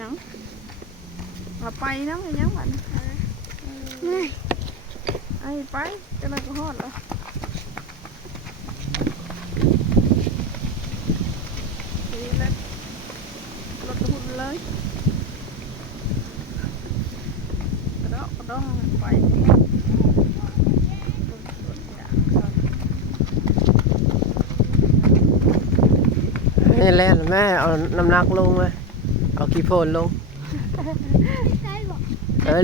ยังเราไปนะไม่ยังบัดไอ้ไปจะมาก็ฮอดแล้วดีแล้วรถหุ่นเลยกระดองไปนี่แล่นแม่เอาน้ำหนักลงเลยเอาขี้โพนลง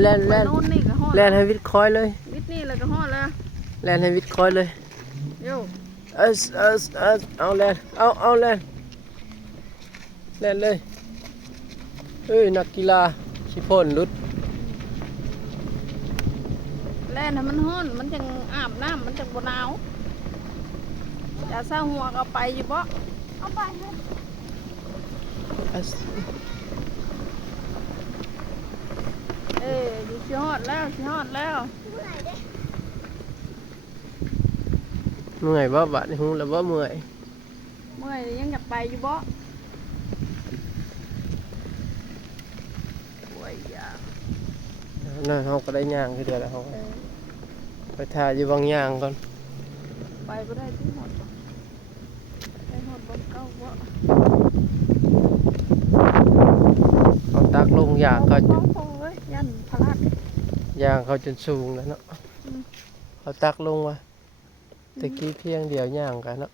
แล่น นู่นนี่ก็ฮอด แล่นให้วิดคอยเลย วิทย์นี่เลยก็ฮอดแล้ว แล่นให้วิดคอยเลยโย่ เอาแล่นเอาแล่นเลยเฮ้ยนักกีฬาขี้โพนลุด แล่นให้มันฮ้อนมันจังอาบน้ำมันจังบ่หนาวอย่าเศร้าหัวก็ไปอยู่บ่เอาไปเถอะอยู่ชิฮอดแล้วชิฮอดแล้ว เมื่อยบ่บาดนี่หูแล้วบ่เมื่อย เมื่อยยังอยากไปอยู่บ่โอ้ยอย่า นั่นเฮาก็ได้ย่างคือเดียวแล้วเฮาไปถ่ายอยู่บางย่างก่อน ไปบ่ได้ที่หมดไปหมดบ่เก้าบ่ เขาตักลงย่างเขาจน โอ้ยยันพลาด ย่างเขาจนสูงแล้วเนาะเขาตักลงว่าตะกี้เพียงเดียวย่างกันเนาะ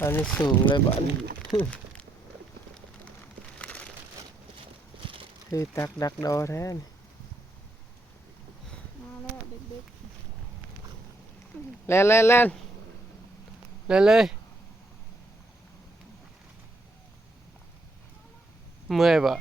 อันนี้สูงเลยบัดนี้คือตักดักดอแท้นี่ มาแล้วเด็ก แล่นเลยเมื่อยบ่